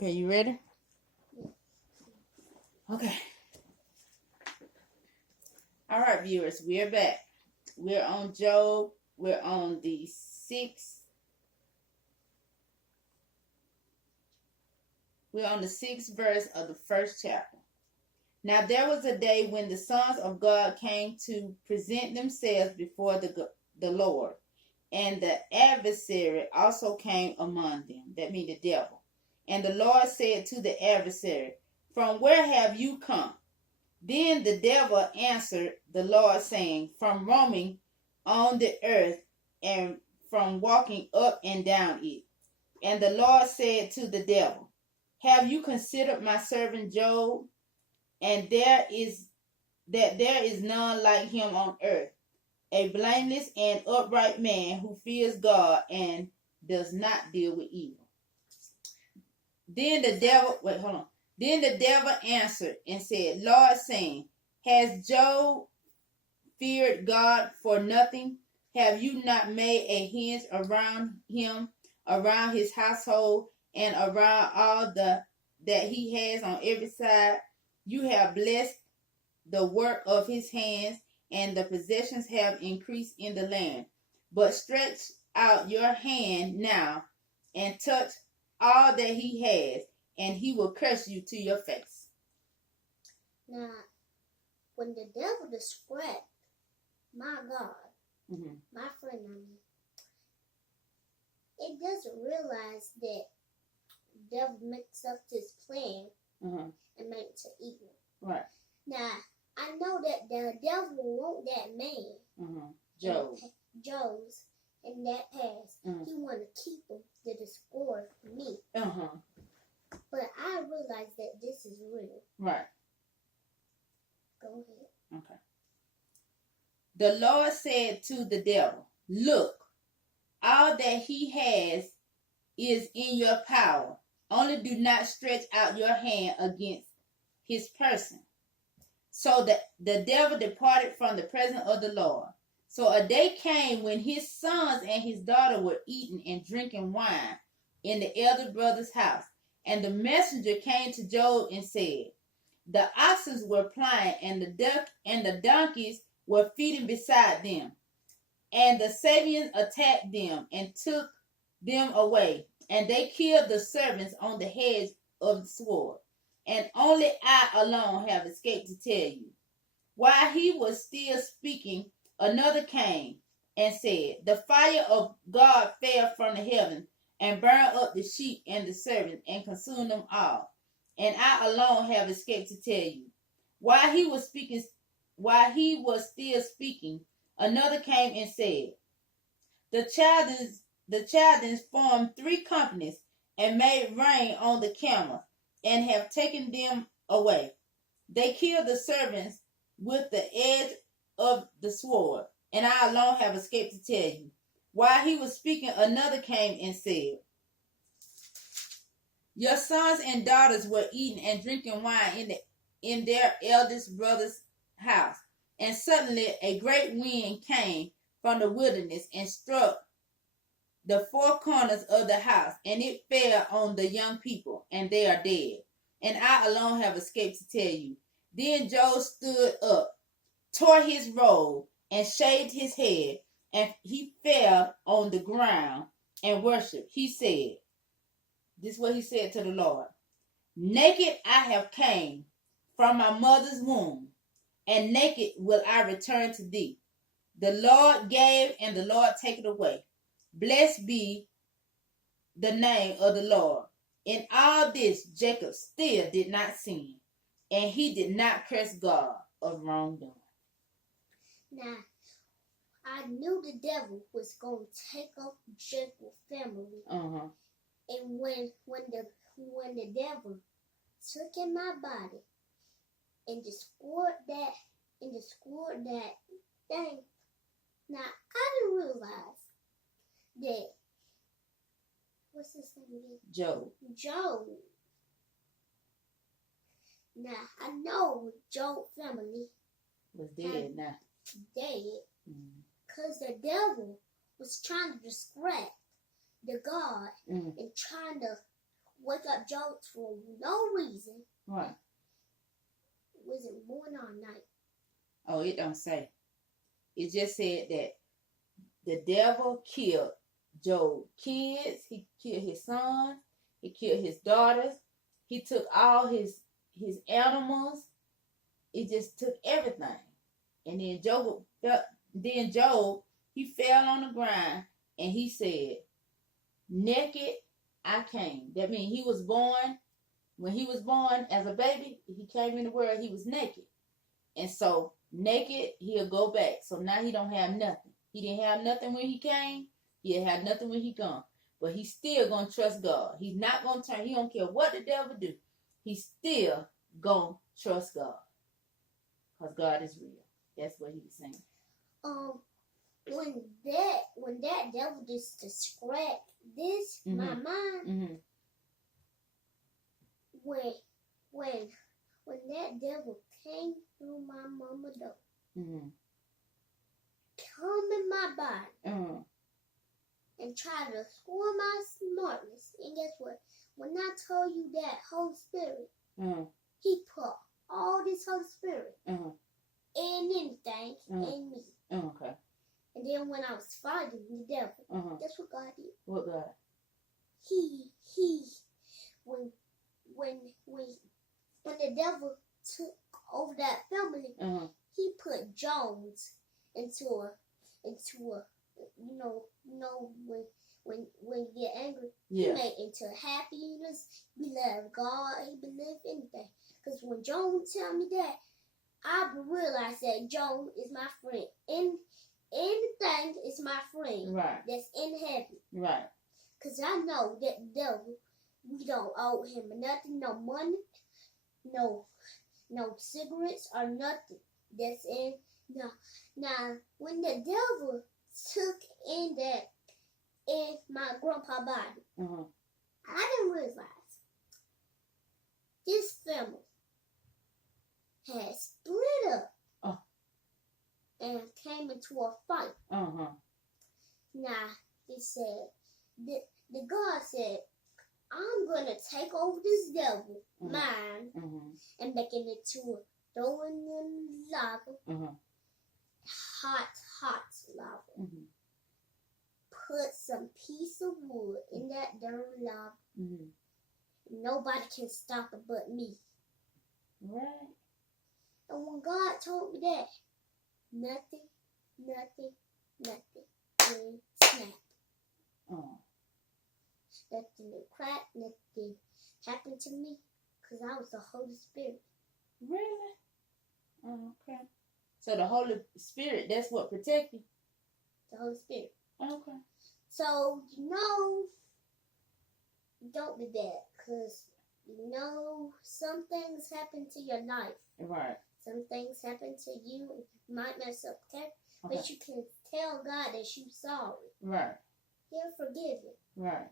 Okay, you ready? Okay. All right, viewers, we're back. We're on Job. We're on the sixth. We're on the sixth verse of the first chapter. Now there was a day when the sons of God came to present themselves before the Lord, and the adversary also came among them. That means the devil. And the Lord said to the adversary, "From where have you come?" Then the devil answered the Lord, saying, "From roaming on the earth, and from walking up and down it." And the Lord said to the devil, "Have you considered my servant Job? And there is none like him on earth, a blameless and upright man who fears God and does not deal with evil." Then the devil answered and said, "Lord, saying, has Job feared God for nothing? Have you not made a hedge around him, around his household, and around all that he has on every side? You have blessed the work of his hands, and the possessions have increased in the land. But stretch out your hand now and touch all that he has, and he will curse you to your face." Now, when the devil described my God, my friend, it doesn't realize that the devil makes up this plan and makes it evil. Right. Now, I know that the devil want that man, Job's, in that past. He want to keep him to destroy me. But I realize that this is real. Right. Go ahead. Okay. The Lord said to the devil, "Look, all that he has is in your power. Only do not stretch out your hand against his person." So the devil departed from the presence of the Lord. So a day came when his sons and his daughter were eating and drinking wine in the elder brother's house. And the messenger came to Job and said, "The oxen were plying, and the donkeys were feeding beside them. And the Sabians attacked them and took them away. And they killed the servants on the hedge of the sword. And only I alone have escaped to tell you." While he was still speaking, another came and said, "The fire of God fell from the heavens and burned up the sheep and the servants and consumed them all. And I alone have escaped to tell you." While he was still speaking, another came and said, The Chaldeans formed 3 companies and made rain on the camels and have taken them away. They killed the servants with the edge of the sword, and I alone have escaped to tell you." While he was speaking, another came and said, "Your sons and daughters were eating and drinking wine in their eldest brother's house, and suddenly a great wind came from the wilderness and struck the 4 corners of the house, and it fell on the young people, and they are dead. And I alone have escaped to tell you." Then Job stood up, tore his robe, and shaved his head, and he fell on the ground and worshipped. He said, this is what he said to the Lord, "Naked I have came from my mother's womb, and naked will I return to thee. The Lord gave, and the Lord taketh away. Blessed be the name of the Lord." In all this, Jacob still did not sin, and he did not curse God of wrongdoing. Now, I knew the devil was going to take up Jacob's family. And when the devil took in my body and destroyed that thing, now I didn't realize that, what's his name again? Job. Now I know Job's family Was dead now. Dead. Because the devil was trying to distract the God and trying to wake up Job for no reason. Right. Was it morning or night? Oh, it don't say. It just said that the devil killed Job's kids. He killed his son. He killed his daughters. He took all his animals. It just took everything. And then Job, he fell on the ground and he said, naked I came. That means he was born, when he was born as a baby, he came in the world, he was naked. And so naked, he'll go back. So now he don't have nothing. He didn't have nothing when he came. He didn't have nothing when he gone. But he's still going to trust God. He's not going to turn. He don't care what the devil do. He's still going to trust God. Because God is real. That's what he was saying. When that devil just scratched this, my mind, when that devil came through my mama door, come in my body, and try to score my smartness. And guess what? When I told you that Holy Spirit, he put all this Holy Spirit in anything in me. Okay. And then when I was fighting the devil, that's what God did. What God? When the devil took over that family, he put Jones into a when you get angry, he made into happiness. He loved God. He believed anything. Because when Jones tell me that, I realized that Jones is my friend. Anything is my friend. Right. That's in heaven. Right. Because I know that the devil, we don't owe him nothing, no money, no cigarettes or nothing. That's in. Now, when the devil took in my grandpa's body, I didn't realize this family had split up and came into a fight. Now, he said, the God said, I'm going to take over this devil, mine, and make it into throwing in lava, hot lava. Put some piece of wood in that dirty lava. Nobody can stop it but me. Right. And when God told me that, nothing did snap. Nothing did crack, nothing happened to me, because I was the Holy Spirit. Really? Okay. So the Holy Spirit, that's what protects you? The Holy Spirit. Okay. So, don't be bad, because, some things happen to your life. Right. Some things happen to you, and you might mess up, okay? But you can tell God that you're sorry. Right. He'll forgive you. Right.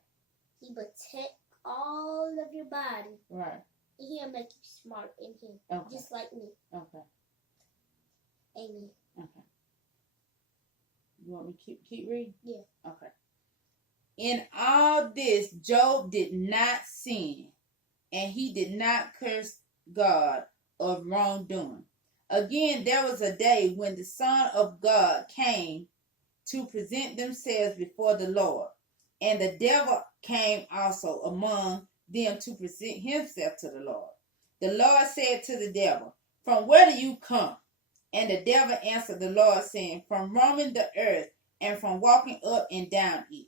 He protect all of your body. Right. And he'll make you smart in him. Okay. Just like me. Okay. Amen. Okay. You want me to keep reading? Yeah. Okay. In all this, Job did not sin, and he did not curse God of wrongdoing. Again, there was a day when the Son of God came to present themselves before the Lord, and the devil came also among them to present himself to the Lord. The Lord said to the devil, from where do you come? And the devil answered the Lord, saying, from roaming the earth and from walking up and down it.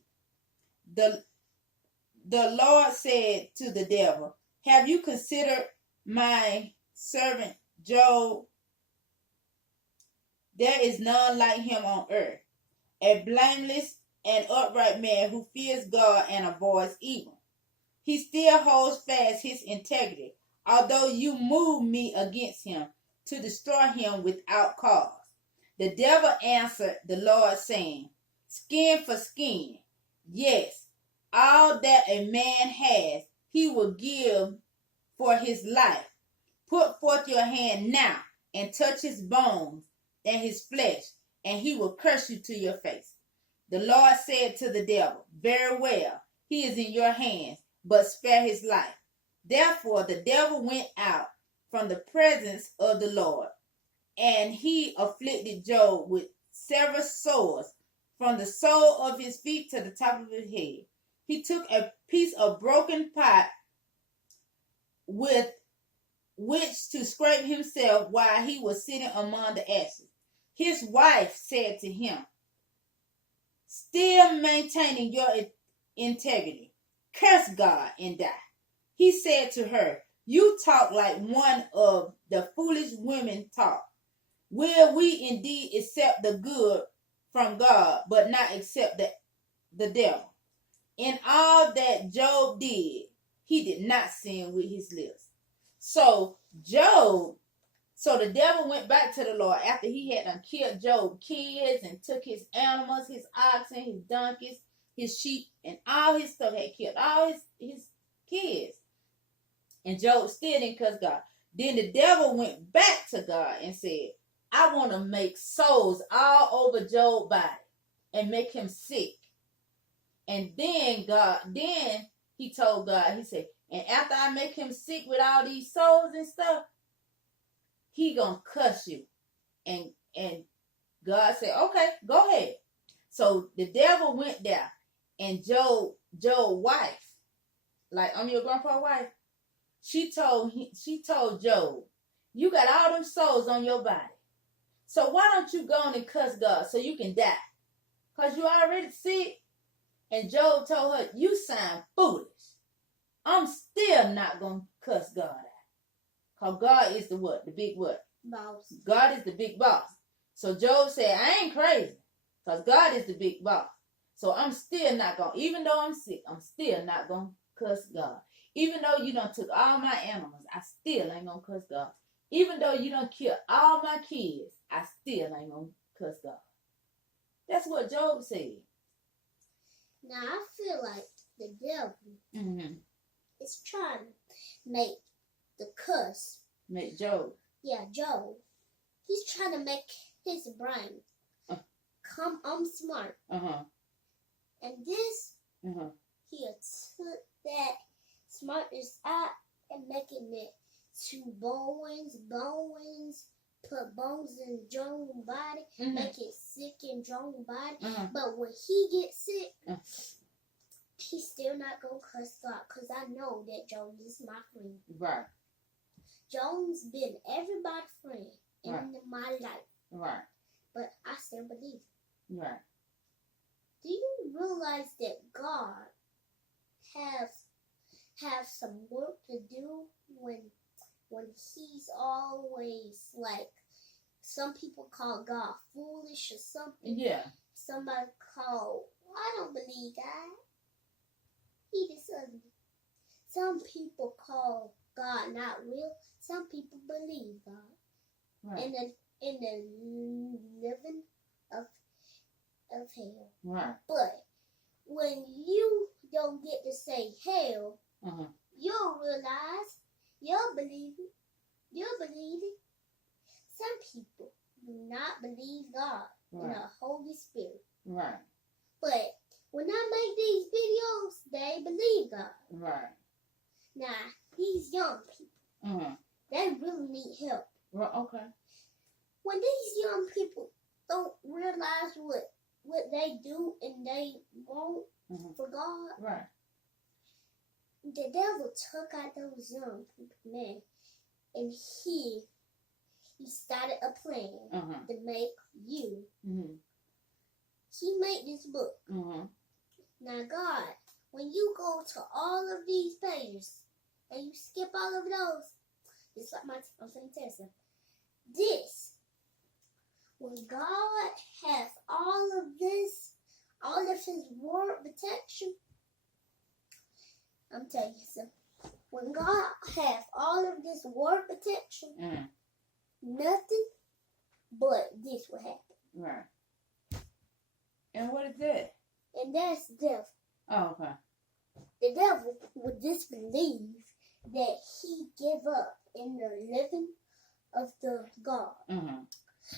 The Lord said to the devil, have you considered my servant Job? There is none like him on earth, a blameless and upright man who fears God and avoids evil. He still holds fast his integrity, although you move me against him to destroy him without cause. The devil answered the Lord, saying, skin for skin. Yes, all that a man has, he will give for his life. Put forth your hand now and touch his bones and his flesh, and he will curse you to your face. The Lord said to the devil, very well, he is in your hands, but spare his life. Therefore the devil went out from the presence of the Lord, and he afflicted Job with several sores, from the sole of his feet to the top of his head. He took a piece of broken pot with which to scrape himself while he was sitting among the ashes. His wife said to him, still maintaining your integrity, curse God and die. He said to her, you talk like one of the foolish women talk. Will we indeed accept the good from God, but not accept the devil? In all that Job did, he did not sin with his lips. So the devil went back to the Lord after he had killed Job's kids and took his animals, his oxen, his donkeys, his sheep, and all his stuff, had killed all his kids. And Job still didn't curse God. Then the devil went back to God and said, I want to make sores all over Job's body and make him sick. And then he told God, he said, and after I make him sick with all these sores and stuff, he gonna cuss you. And God said, okay, go ahead. So the devil went there, and Job's wife, like I'm your grandpa's wife, she told Job, you got all them sores on your body. So why don't you go on and cuss God so you can die? Because you already sick. And Job told her, you sound foolish. I'm still not going to cuss God out. Because God is the what? The big what? Boss. God is the big boss. So Job said, I ain't crazy. Because God is the big boss. So I'm still not going, even though I'm sick, I'm still not going to cuss God. Even though you done took all my animals, I still ain't going to cuss God. Even though you done killed all my kids, I still ain't going to cuss God. That's what Job said. Now, I feel like the devil is trying to make the cuss. Make Job. Yeah, Job. He's trying to make his brain I'm smart. And this, he took that smartness out and making it to bones, put bones in Joe's body, make it sick in Joe's body. But when he gets sick, he's still not going to cuss God, because I know that Joe is my friend. Right. Joe's been everybody's friend in my life. Right. But I still believe. Right. Do you realize that God have some work to do when he's always like, some people call God foolish or something. Yeah. Somebody call, I don't believe God. He just ugly. Some people call God not real. Some people believe God. Right. In the living of hell. Right. But when you don't get to say hell, you'll realize you'll believe it. You'll believe it. Some people do not believe God and the Holy Spirit. Right. But when I make these videos, they believe God. Right. Now, these young people, they really need help. Well, okay. When these young people don't realize what they do and they want for God, right, the devil took out those young people, man, and he started a plan to make you. He made this book. Now, God, when you go to all of these pages and you skip all of those, it's like I'm going to tell you something. This, when God has all of this, all of his word protection, I'm telling you something. When God has all of this word protection, nothing but this will happen. Right. And what is that? And that's the devil. Oh, okay. The devil would disbelieve that he gave up in the living of the God.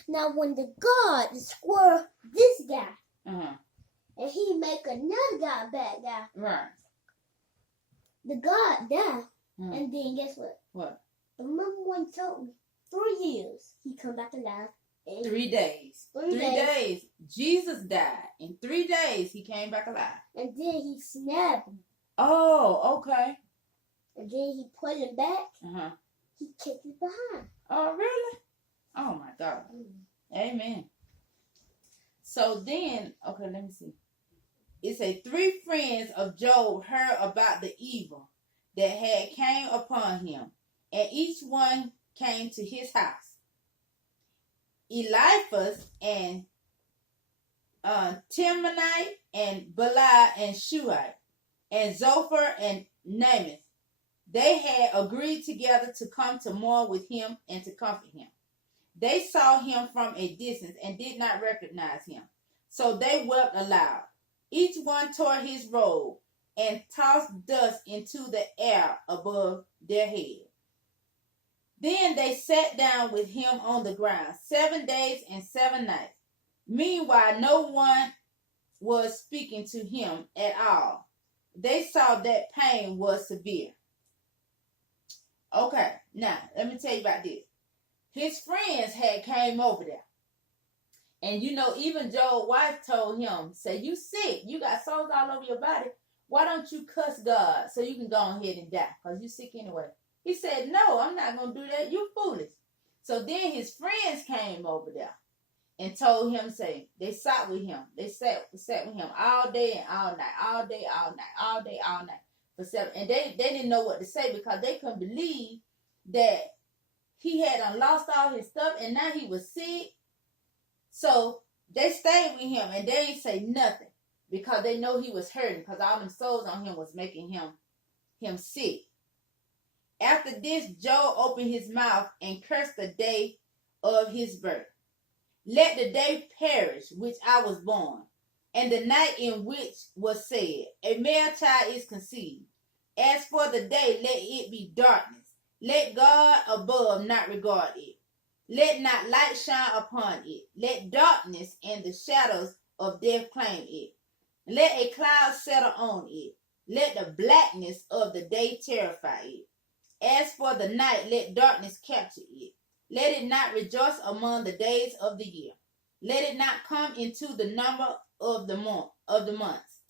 Now, when the God square this guy, and he make another guy bad guy, right, the God died. And then guess what? What? Remember when you told me 3 years he come back alive. 3 days. 3 days. Jesus died. In 3 days he came back alive. And then he snapped him. Oh, okay. And then he put him back. He kicked it behind. Oh, really? Oh my God. Amen. So then, okay, let me see. It say 3 friends of Job heard about the evil that had came upon him, and each one came to his house. Eliphaz and Temanite and Belial and Shuhite and Zophar and Namath. They had agreed together to come to mourn with him and to comfort him. They saw him from a distance and did not recognize him. So they wept aloud. Each one tore his robe and tossed dust into the air above their head. Then they sat down with him on the ground 7 days and 7 nights. Meanwhile, no one was speaking to him at all. They saw that pain was severe. Okay, now let me tell you about this. His friends had came over there. And you know, even Job's wife told him, say, you sick. You got sores all over your body. Why don't you cuss God so you can go ahead and die? Because you sick anyway. He said, no, I'm not going to do that. You foolish. So then his friends came over there and told him, say, they sat with him. They sat with him all day and all night, all day, all night, all day, all night. For 7. And they didn't know what to say because they couldn't believe that he had lost all his stuff and now he was sick. So they stayed with him and they didn't say nothing because they know he was hurting because all them souls on him was making him sick. After this, Job opened his mouth and cursed the day of his birth. Let the day perish which I was born, and the night in which was said, a male child is conceived. As for the day, let it be darkness. Let God above not regard it. Let not light shine upon it. Let darkness and the shadows of death claim it. Let a cloud settle on it. Let the blackness of the day terrify it. As for the night, let darkness capture it. Let it not rejoice among the days of the year. Let it not come into the number of the months.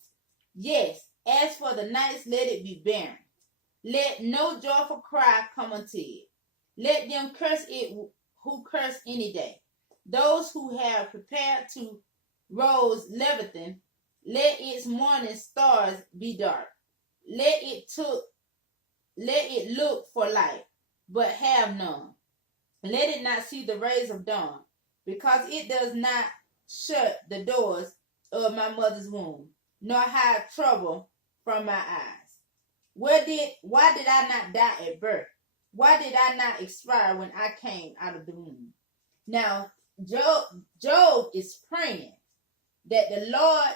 Yes, as for the nights, let it be barren. Let no joyful cry come unto it. Let them curse it who curse any day. Those who have prepared to rose Leviathan, let its morning stars be dark. Let it look for light, but have none. Let it not see the rays of dawn, because it does not shut the doors of my mother's womb, nor hide trouble from my eyes. Why did I not die at birth? Why did I not expire when I came out of the womb? Now, Job is praying that the Lord,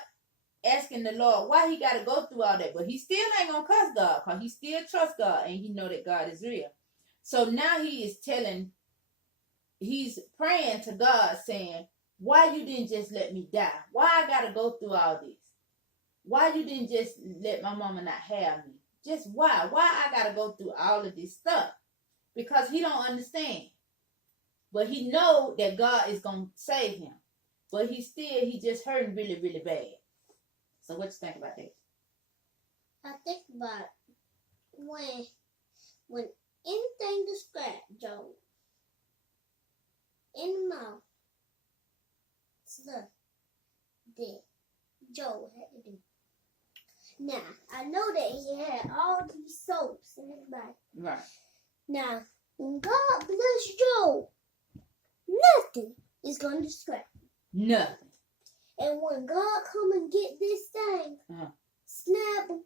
asking the Lord why he got to go through all that, but he still ain't going to cuss God because he still trusts God and he know that God is real. So now he's praying to God saying, why you didn't just let me die? Why I got to go through all this? Why you didn't just let my mama not have me? Just why? Why I got to go through all of this stuff? Because he don't understand. But he know that God is going to save him. But he just hurting really, really bad. So what you think about that? I think about when anything describes Job in the mouth stuff that Job had to do. Now, I know that he had all these soaps in his body. Right. Now, when God bless Job, nothing is going to distract him. Nothing. And when God come and get this thing, snap him,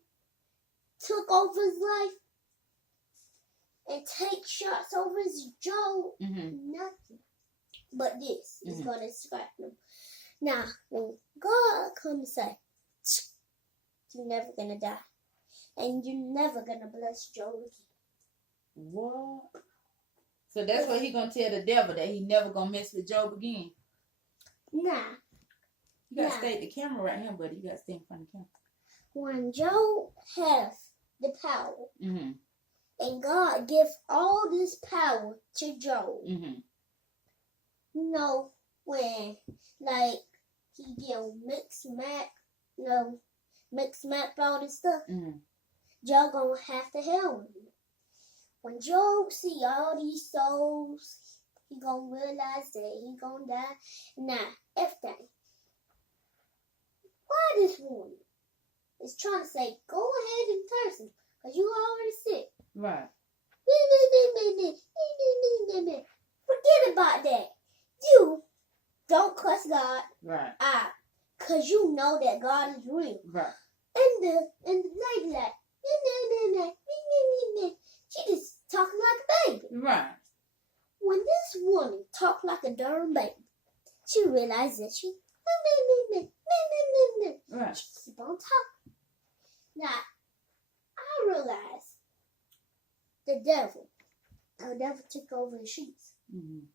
took over his life, and take shots over his Job, nothing but this is going to distract him. Now, when God come and say, you're never going to die, and you're never going to bless Job again. What? So that's what he going to tell the devil, that he never going to mess with Job again? Nah. You got to stay at the camera right here, buddy. You got to stay in front of the camera. When Job has the power. Mm-hmm. And God gives all this power to Job. Mm-hmm. You know, when, like, he get mixed map all this stuff, Mm-hmm. Job gonna have to help him. When Job see all these souls, he gonna realize that he gonna die. Now, everything. Why this woman is trying to say, go ahead and curse him, because you already sick. Right. Forget about that. You don't cuss God Right. out, because you know that God is real. Right. And the lady like, she just talking like a baby. Right. When this woman talk like a darn baby, she realized that she Right. she keep on talking. Now, I realize the devil took over the sheets. Mm-hmm.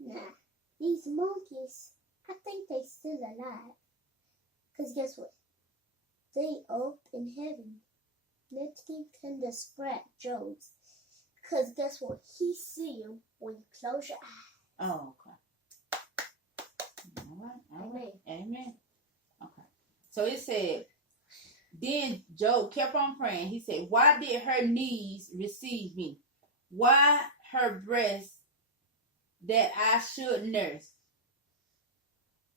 Now, these monkeys, I think they still alive. Because guess what? They up in heaven. Nothing can distract Job's. Because guess what? He see him when you close your eyes. Oh, okay. All right. Amen. Okay. So it said, then Job kept on praying. He said, why did her knees receive me? Why her breast that I should nurse?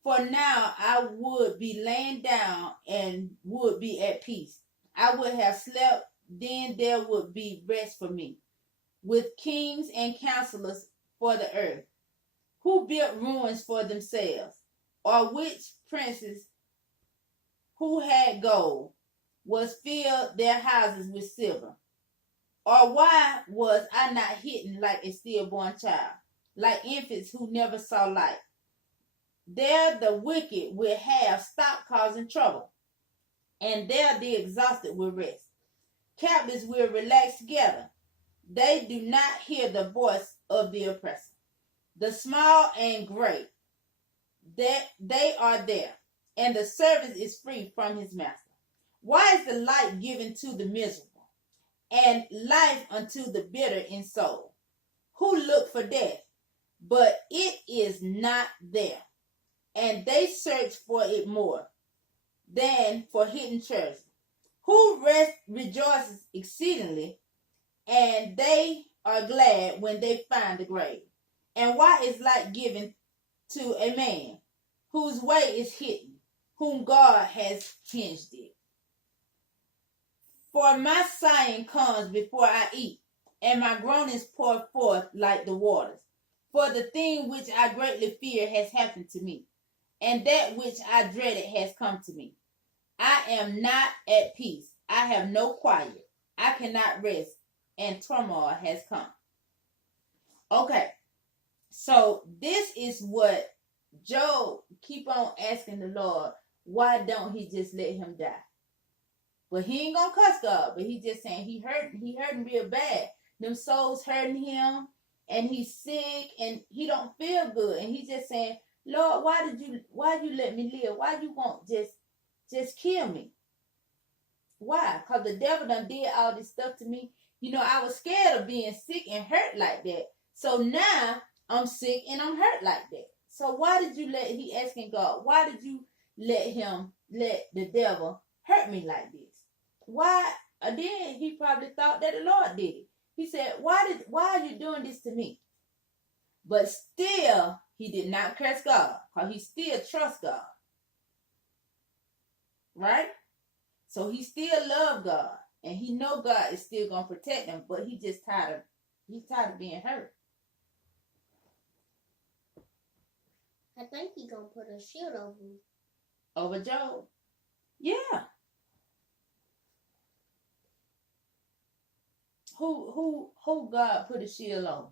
For now I would be laying down and would be at peace. I would have slept, then there would be rest for me, with kings and counselors for the earth, who built ruins for themselves, or which princes who had gold was filled their houses with silver. Or why was I not hidden like a stillborn child, like infants who never saw light? There the wicked will have stopped causing trouble, and there the exhausted will rest. Captives will relax together. They do not hear the voice of the oppressor. The small and great, they are there, and the servant is free from his master. Why is the light given to the miserable, and life unto the bitter in soul, who look for death, but it is not there, and they search for it more than for hidden treasure, who rejoices exceedingly, and they are glad when they find the grave. And why is light given to a man whose way is hidden, whom God has hinged it? For my sighing comes before I eat, and my groanings pour forth like the waters. For the thing which I greatly fear has happened to me, and that which I dreaded has come to me. I am not at peace. I have no quiet. I cannot rest, and turmoil has come. Okay, so this is what Job keep on asking the Lord, why don't he just let him die? But he ain't gonna cuss God, but he just saying he hurting real bad. Them souls hurting him, and he's sick, and he don't feel good, and he's just saying, Lord, why you let me live? Why you won't just kill me? Why? Because the devil done did all this stuff to me. You know, I was scared of being sick and hurt like that. So now I'm sick and I'm hurt like that. So why did you he asking God, why did you let the devil hurt me like this? Why? Then he probably thought that the Lord did it. He said, why are you doing this to me? But still, he did not curse God, because he still trusts God. Right? So he still loved God, and he know God is still going to protect him, but he's tired of being hurt. I think he's going to put a shield over him. Over Job? Yeah. Who God put a shield on?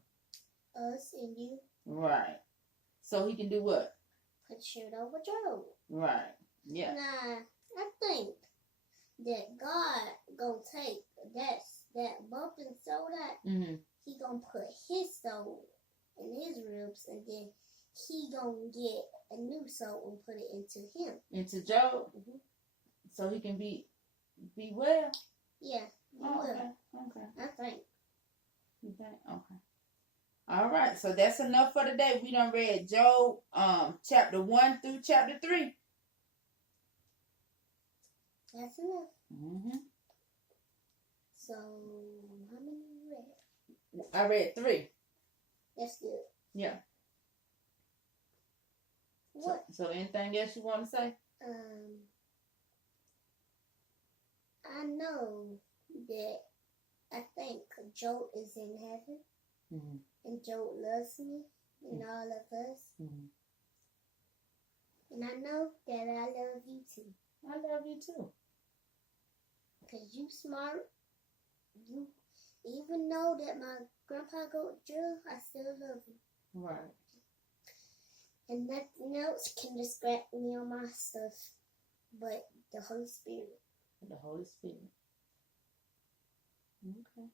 Us and you. Right. So he can do what? Put a shield over Job. Right. Yeah. Now, I think that God gonna take that bumping soul out. Mm-hmm. He gonna put his soul in his ribs, and then he gonna get a new soul and put it into him. Into Job? Mm-hmm. So he can be well? Yeah, you Oh, will. okay. I think. You think? Okay. All right. So that's enough for today. We done read Job, chapter 1 through chapter 3. That's enough. Mm-hmm. So, how many you read? I read 3. That's good. Yeah. What? So anything else you want to say? I know that I think Joe is in heaven, Mm-hmm. and Joe loves me and all of us. Mm-hmm. And I know that I love you too. I love you too. Because you smart. You, even though that my grandpa go to jail, I still love you. Right. And nothing else can distract me on my stuff but the Holy Spirit. The Holy Spirit. Okay.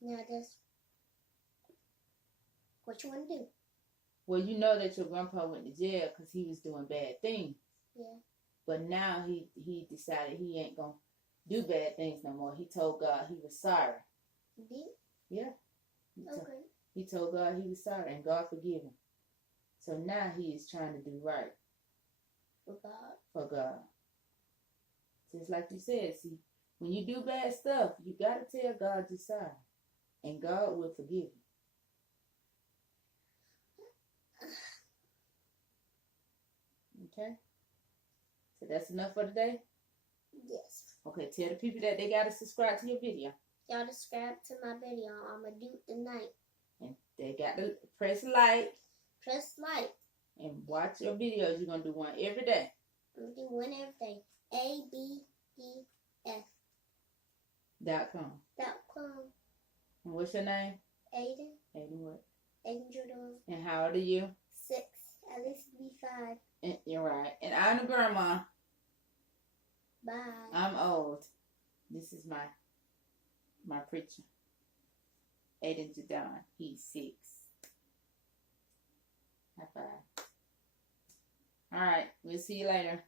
Now that's what you want to do. Well, you know that your grandpa went to jail because he was doing bad things. Yeah. But now he decided he ain't going to do bad things no more. He told God he was sorry. You did? Yeah. Okay. He told God he was sorry and God forgive him. So now he is trying to do right. For God. For God. Just like you said, see, when you do bad stuff, you got to tell God you're sorry. And God will forgive you. Okay? So that's enough for today? Yes. Okay, tell the people that they got to subscribe to your video. Y'all subscribe to my video. I'm going to do it tonight. And they got to press like. Press like. And watch your videos. You're going to do one every day. I'm going to do one every day. ABEF. .com. .com. And what's your name? Aydenn. Aydenn what? Aydenn JAUDON. And how old are you? 6. At least be 5. And, you're right. And I'm the grandma. Bye. I'm old. This is my preacher. Aydenn JAUDON. He's 6. High five. All right. We'll see you later.